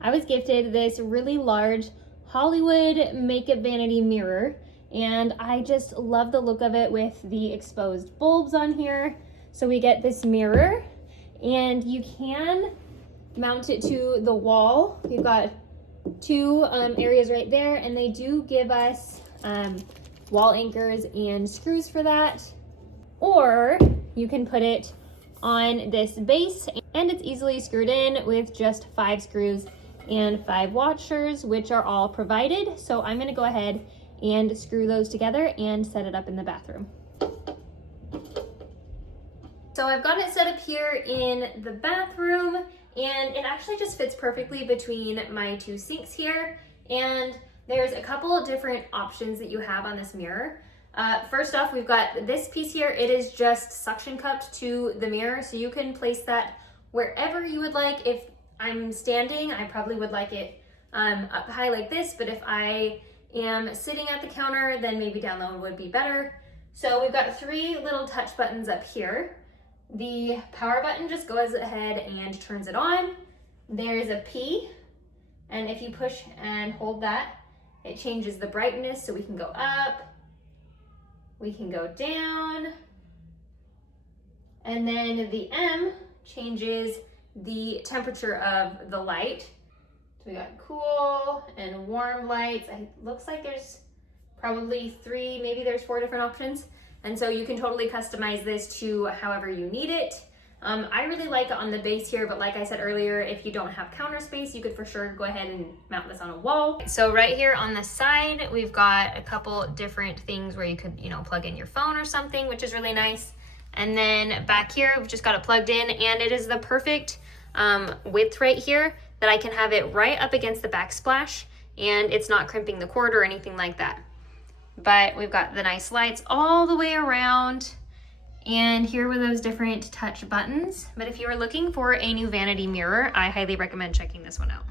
I was gifted this really large Hollywood makeup vanity mirror, and I just love the look of it with the exposed bulbs on here. So we get this mirror, and you can mount it to the wall. You've got two areas right there, and they do give us wall anchors and screws for that. Or you can put it on this base, and it's easily screwed in with just 5 screws and 5 washers, which are all provided. So I'm gonna go ahead and screw those together and set it up in the bathroom. So I've got it set up here in the bathroom, and it actually just fits perfectly between my 2 sinks here. And there's a couple of different options that you have on this mirror. First off, we've got this piece here. It is just suction cupped to the mirror, so you can place that wherever you would like. If I'm standing, I probably would like it up high like this, but if I am sitting at the counter, then maybe down low would be better. So we've got 3 little touch buttons up here. The power button just goes ahead and turns it on. There's a P, and if you push and hold that, it changes the brightness, so we can go up, we can go down, and then the M changes the temperature of the light. So we got cool and warm lights. It looks like there's probably 3, maybe there's 4 different options. And so you can totally customize this to however you need it. I really like it on the base here, but like I said earlier, if you don't have counter space, you could for sure go ahead and mount this on a wall. So right here on the side, we've got a couple different things where you could, plug in your phone or something, which is really nice. And then back here, we've just got it plugged in, and it is the perfect width right here that I can have it right up against the backsplash, and it's not crimping the cord or anything like that. But we've got the nice lights all the way around, and here were those different touch buttons. But if you are looking for a new vanity mirror, I highly recommend checking this one out.